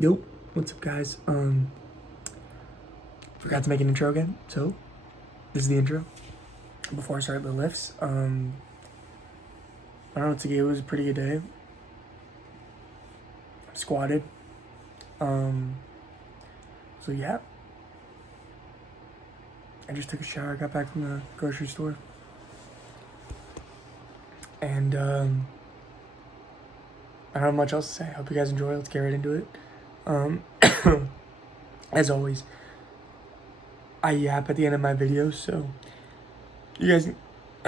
Yo, what's up guys? Forgot to make an intro again, so this is the intro. Before I start the lifts, I don't know, today was a pretty good day. Squatted. So yeah. I just took a shower, got back from the grocery store. And I don't have much else to say. Hope you guys enjoy. Let's get right into it. As always, I yap at the end of my videos, so you guys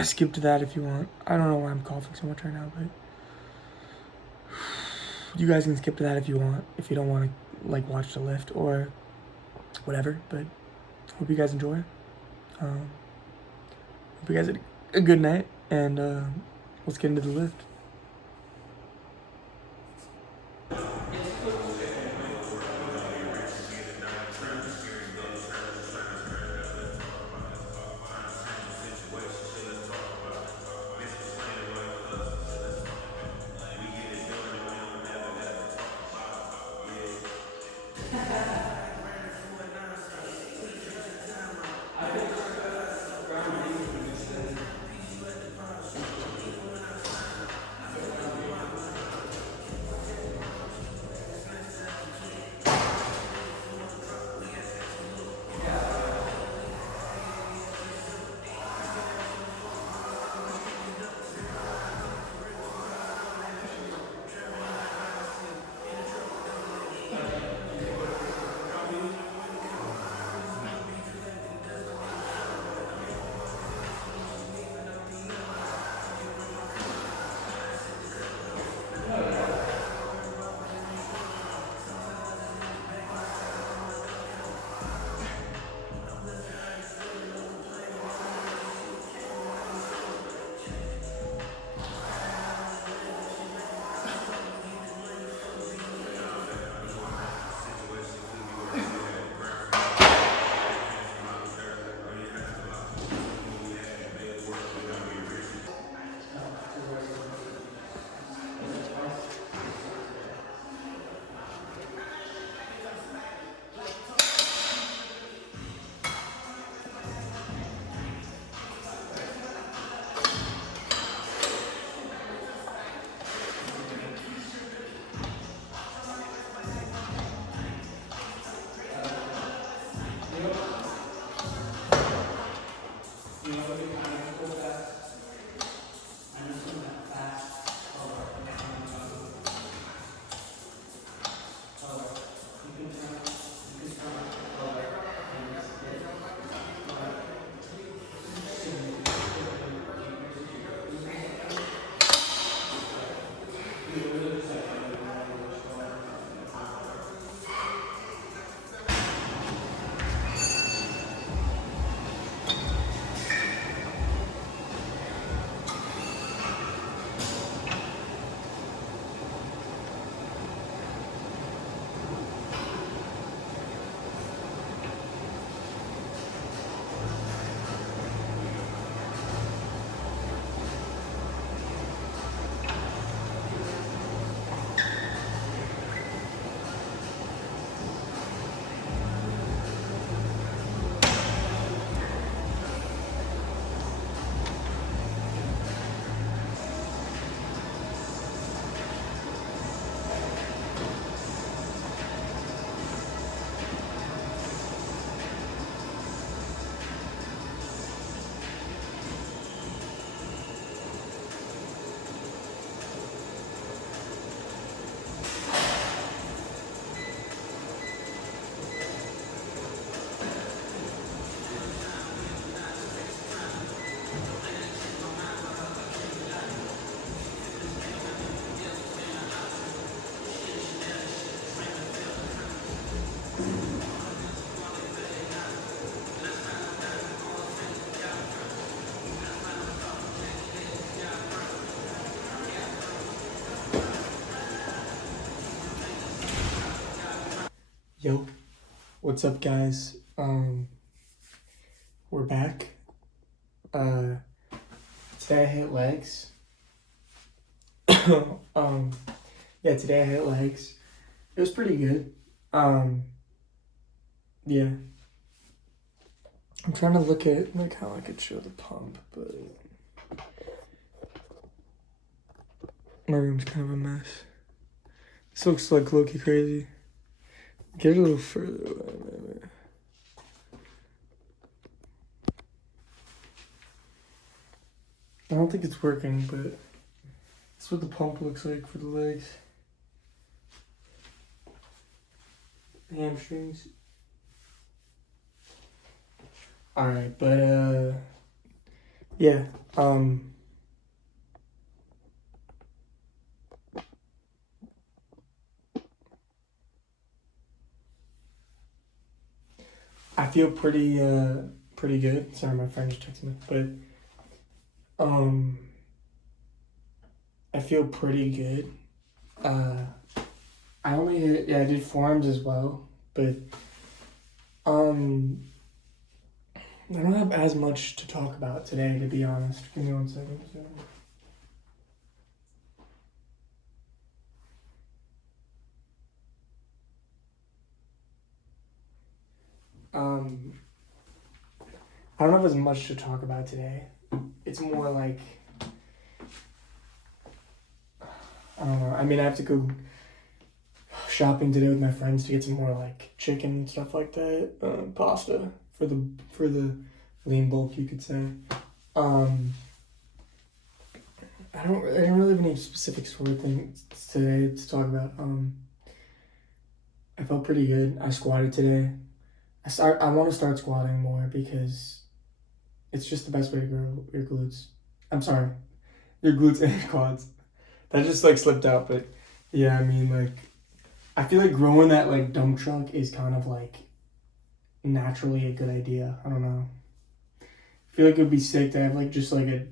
skip to that if you want. I don't know why I'm coughing so much right now, but you guys can skip to that if you want, if you don't want to like watch the lift or whatever. But hope you guys enjoy. Hope you guys had a good night, and let's get into the lift. Yo, what's up guys? We're back. Today I hit legs. Yeah, today I hit legs. It was pretty good. Yeah. I'm trying to look at like how I could show the pump, but my room's kind of a mess. This looks like low-key crazy. Get a little further away. I don't think it's working, but that's what the pump looks like for the legs. Hamstrings. Alright, but yeah, I feel pretty good. Sorry, my friend just texted me, but I feel pretty good. I did forearms as well, but I don't have as much to talk about today, to be honest. Give me 1 second. I don't have as much to talk about today. It's more like, I don't know. I mean, I have to go shopping today with my friends to get some more like chicken and stuff like that, pasta for the lean bulk, you could say. I don't really have any specific sort of things today to talk about. I felt pretty good. I squatted today. I want to start squatting more because it's just the best way to grow your glutes. I'm sorry, your glutes and quads. That just like slipped out, but yeah, I mean like I feel like growing that like dump truck is kind of like naturally a good idea. I don't know. I feel like it would be sick to have like just like a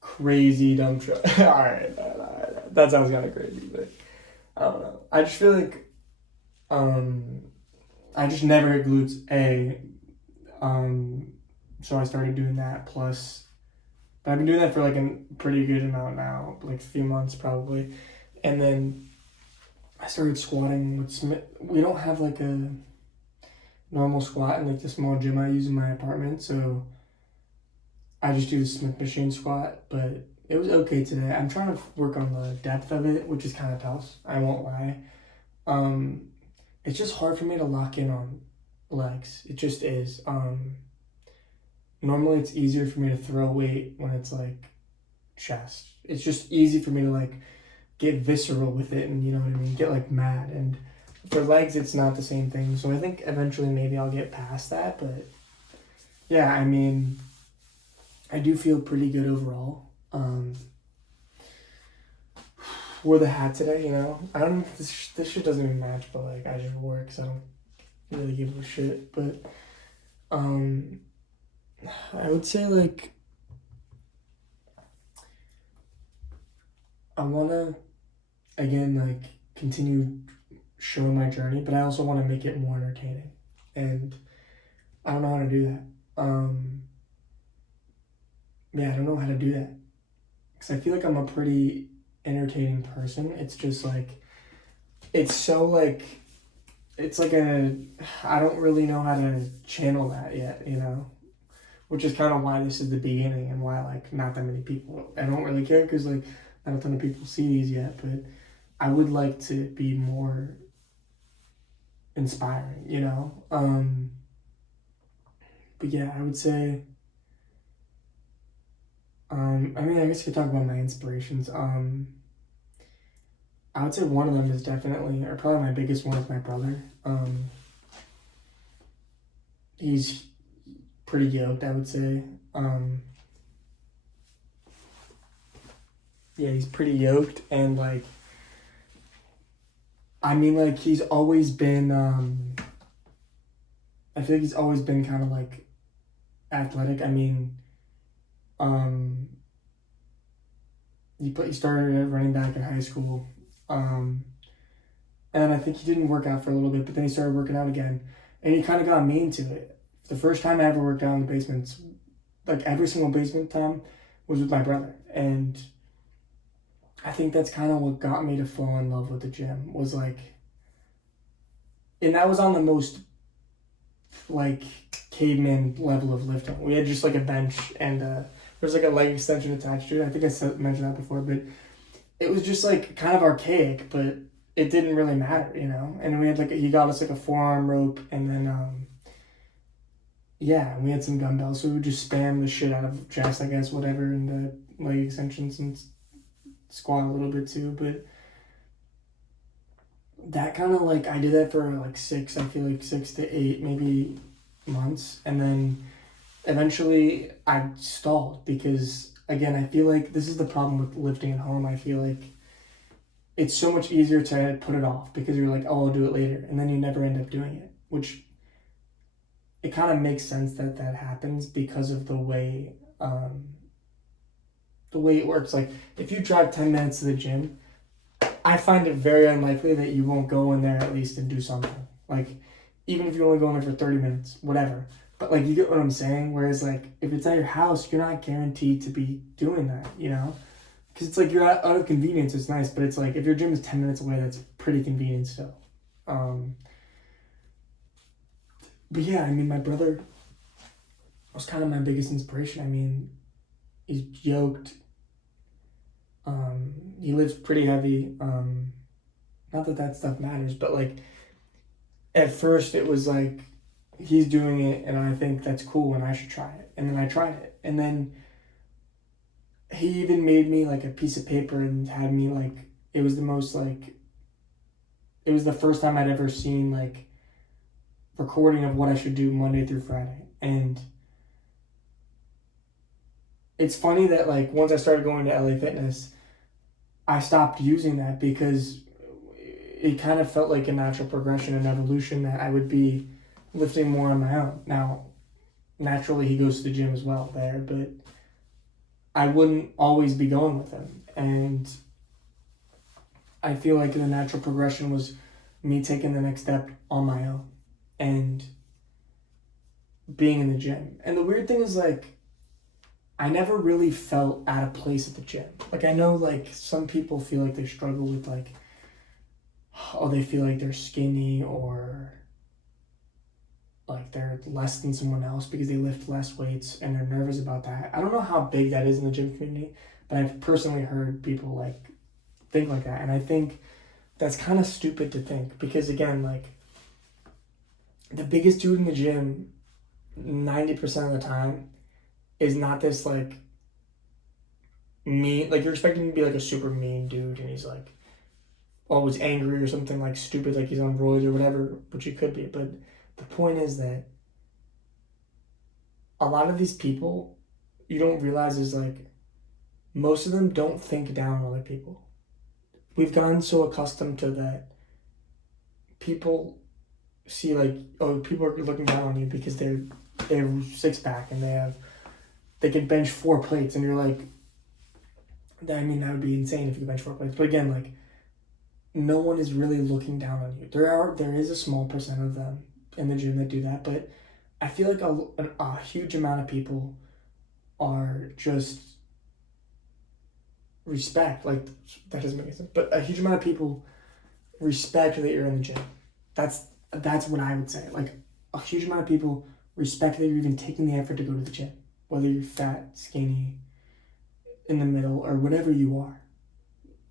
crazy dump truck. All right, that sounds kind of crazy, but I don't know. I just feel like I just never hit glutes. So I started doing that. Plus, but I've been doing that for like a pretty good amount now, like a few months probably, and then I started squatting with Smith. We don't have like a normal squat in like the small gym I use in my apartment, so I just do the Smith machine squat, but it was okay today. I'm trying to work on the depth of it, which is kind of tough. I won't lie. It's just hard for me to lock in on legs. It just is. Normally it's easier for me to throw weight when it's like chest. It's just easy for me to like get visceral with it and you know what I mean, get like mad. And for legs, it's not the same thing. So I think eventually maybe I'll get past that. But yeah, I mean, I do feel pretty good overall. Wore the hat today, you know. I don't. This shit doesn't even match, but like I just wore it because I don't really give a shit. But I would say like I wanna again like continue showing my journey, but I also want to make it more entertaining, and I don't know how to do that. Yeah, I don't know how to do that because I feel like I'm a pretty entertaining person. It's just like it's so like it's like a I don't really know how to channel that yet, you know, which is kind of why this is the beginning and why like not that many people. I don't really care because like not a ton of people see these yet, but I would like to be more inspiring, you know. But yeah, I would say. I mean, I guess I could talk about my inspirations. I would say one of them is definitely, or probably my biggest one is my brother. He's pretty yoked, I would say. Yeah, he's pretty yoked, and like, I mean, like he's always been. I feel like he's always been kind of like athletic. I mean, he started at running back in high school. And I think he didn't work out for a little bit, but then he started working out again, and he kind of got me into it. The first time I ever worked out in the basement, like every single basement time, was with my brother, and I think that's kind of what got me to fall in love with the gym. Was like and that was on the most like caveman level of lifting. We had just like a bench and there's like a leg extension attached to it. I think mentioned that before, but it was just like kind of archaic, but it didn't really matter, you know. And we had like he got us like a forearm rope, and then yeah, we had some dumbbells, so we would just spam the shit out of chest, I guess, whatever, and the leg extensions and squat a little bit too, but that kind of like I did that for like 6 to 8 maybe months, and then eventually I stalled because again I feel like this is the problem with lifting at home. I feel like it's so much easier to put it off because you're like, oh, I'll do it later, and then you never end up doing it, which it kind of makes sense that that happens because of the way it works. Like if you drive 10 minutes to the gym, I find it very unlikely that you won't go in there at least and do something. Like, even if you only go in there for 30 minutes, whatever. But, like, you get what I'm saying? Whereas, like, if it's at your house, you're not guaranteed to be doing that, you know? Because it's like you're out of convenience, it's nice. But it's like, if your gym is 10 minutes away, that's pretty convenient still. But, yeah, I mean, my brother was kind of my biggest inspiration. I mean, he's yoked. He lives pretty heavy. Not that that stuff matters, but like at first it was like he's doing it and I think that's cool and I should try it. And then I tried it. And then he even made me like a piece of paper and had me like, it was the first time I'd ever seen like recording of what I should do Monday through Friday. And it's funny that like once I started going to LA Fitness, I stopped using that because it kind of felt like a natural progression and evolution that I would be lifting more on my own. Now, naturally, he goes to the gym as well there, but I wouldn't always be going with him. And I feel like the natural progression was me taking the next step on my own and being in the gym. And the weird thing is like, I never really felt out of place at the gym. Like I know like some people feel like they struggle with like, oh, they feel like they're skinny or like they're less than someone else because they lift less weights and they're nervous about that. I don't know how big that is in the gym community, but I've personally heard people like think like that. And I think that's kind of stupid to think because again, like the biggest dude in the gym 90% of the time is not this like mean, like you're expecting him to be like a super mean dude and he's like always angry or something like stupid, like he's on roids or whatever, which he could be. But the point is that a lot of these people you don't realize is like most of them don't think down on other people. We've gotten so accustomed to that people see like, oh, people are looking down on you because they have six pack and they can bench 4 plates, and you're like, I mean, that would be insane if you could bench 4 plates. But again, like, no one is really looking down on you. There is a small percent of them in the gym that do that, but I feel like a huge amount of people are just respect. Like, that doesn't make sense, but a huge amount of people respect that you're in the gym. That's what I would say. Like, a huge amount of people respect that you're even taking the effort to go to the gym. Whether you're fat, skinny, in the middle, or whatever you are.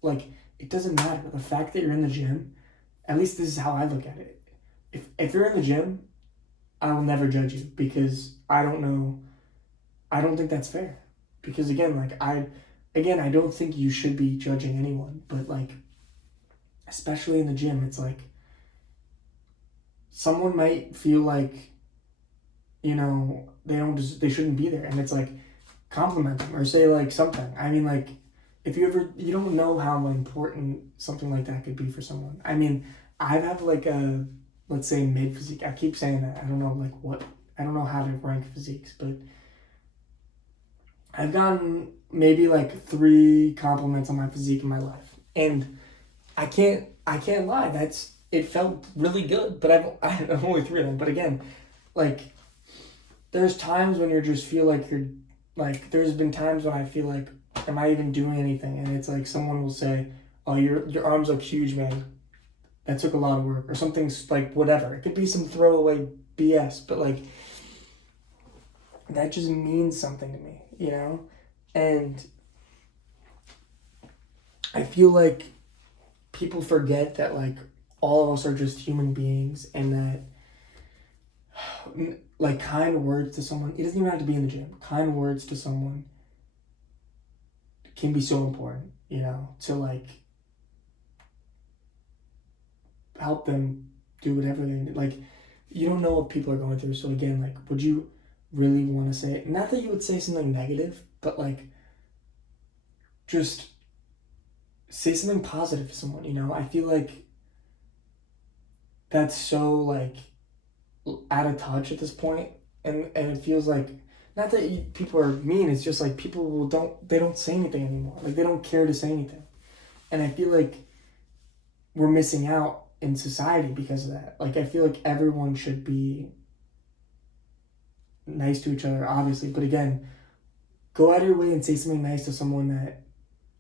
Like, it doesn't matter. The fact that you're in the gym, at least this is how I look at it. If you're in the gym, I will never judge you because I don't think that's fair. Because again, like I don't think you should be judging anyone, but like, especially in the gym, it's like, someone might feel like, you know, they shouldn't be there. And it's like, compliment them or say like something. I mean, like, if you don't know how important something like that could be for someone. I mean, I have like a, let's say mid physique. I keep saying that. I don't know how to rank physiques, but I've gotten maybe like 3 compliments on my physique in my life. And I can't lie. It felt really good, but I've only 3 of them. But again, like, there's times when you just feel like you're, like, there's been times when I feel like, am I even doing anything? And it's like someone will say, oh, your arms look huge, man. that took a lot of work, or something's like whatever. It could be some throwaway BS, but like that just means something to me, you know? And I feel like people forget that like all of us are just human beings, and that like kind words to someone, it doesn't even have to be in the gym. Kind words to someone can be so important, you know, to like help them do whatever they need. Like, you don't know what people are going through. So again, like, would you really want to say, not that you would say something negative, but like just say something positive to someone, you know? I feel like that's so like out of touch at this point, and it feels like, not that people are mean, it's just like people don't say anything anymore. Like, they don't care to say anything. And I feel like we're missing out in society because of that. Like, I feel like everyone should be nice to each other, obviously, but again, go out of your way and say something nice to someone that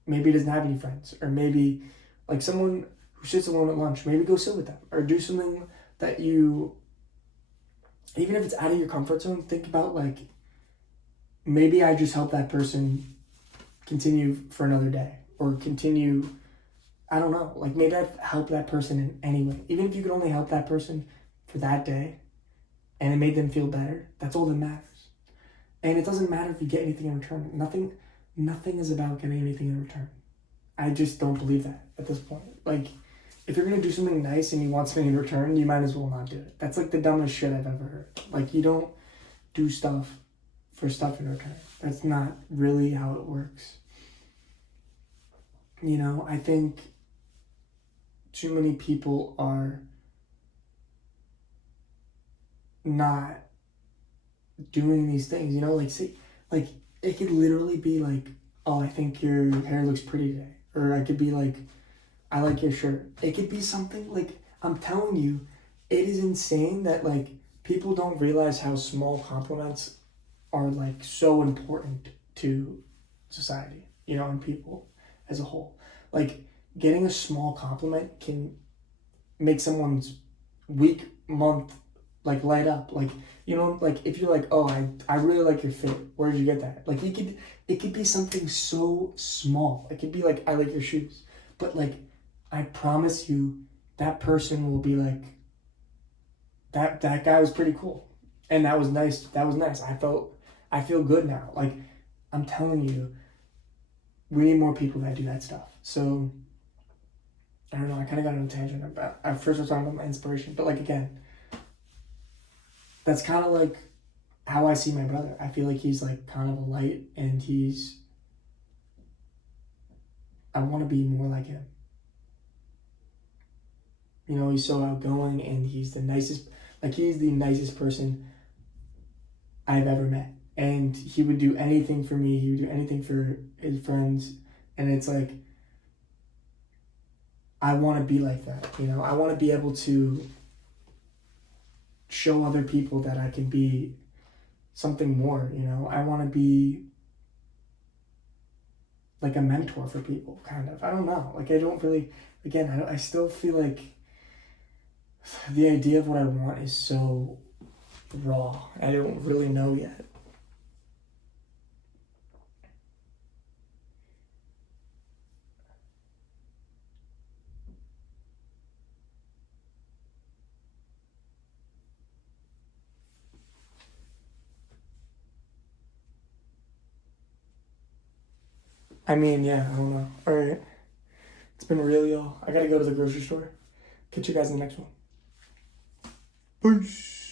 maybe doesn't have any friends, or maybe like someone who sits alone at lunch. Maybe go sit with them, or do something that you, even if it's out of your comfort zone, think about like, maybe I just help that person continue for another day, or continue, I don't know, like maybe I've helped that person in any way. Even if you could only help that person for that day and it made them feel better, that's all that matters. And it doesn't matter if you get anything in return. Nothing is about getting anything in return. I just don't believe that at this point. Like, if you're gonna do something nice and you want something in return, you might as well not do it. That's like the dumbest shit I've ever heard. Like, you don't do stuff for stuff in return. That's not really how it works. You know, I think too many people are not doing these things, you know, like, see, like, it could literally be like, oh, I think your hair looks pretty today. Or I could be like, I like your shirt. It could be something like, I'm telling you, it is insane that like people don't realize how small compliments are like so important to society, you know, and people as a whole. Like, getting a small compliment can make someone's week, month, like light up. Like, you know, like if you're like, oh, I really like your fit. Where did you get that? Like, it could be something so small. It could be like, I like your shoes. But like, I promise you, that person will be like, that guy was pretty cool. And that was nice. That was nice. I feel good now. Like, I'm telling you, we need more people that do that stuff. So, I don't know, I kind of got on a tangent about, at first I was talking about my inspiration, but like, again, that's kind of like how I see my brother. I feel like he's like kind of a light, and I want to be more like him. You know, he's so outgoing, and he's the nicest person I've ever met. And he would do anything for me. He would do anything for his friends. And it's like, I want to be like that. You know, I want to be able to show other people that I can be something more, you know. I want to be like a mentor for people, kind of. I don't know. Like, I don't really, again, I still feel like the idea of what I want is so raw. I don't really know yet. I mean, yeah, I don't know. All right. It's been real, y'all. I gotta go to the grocery store. Catch you guys in the next one. Peace.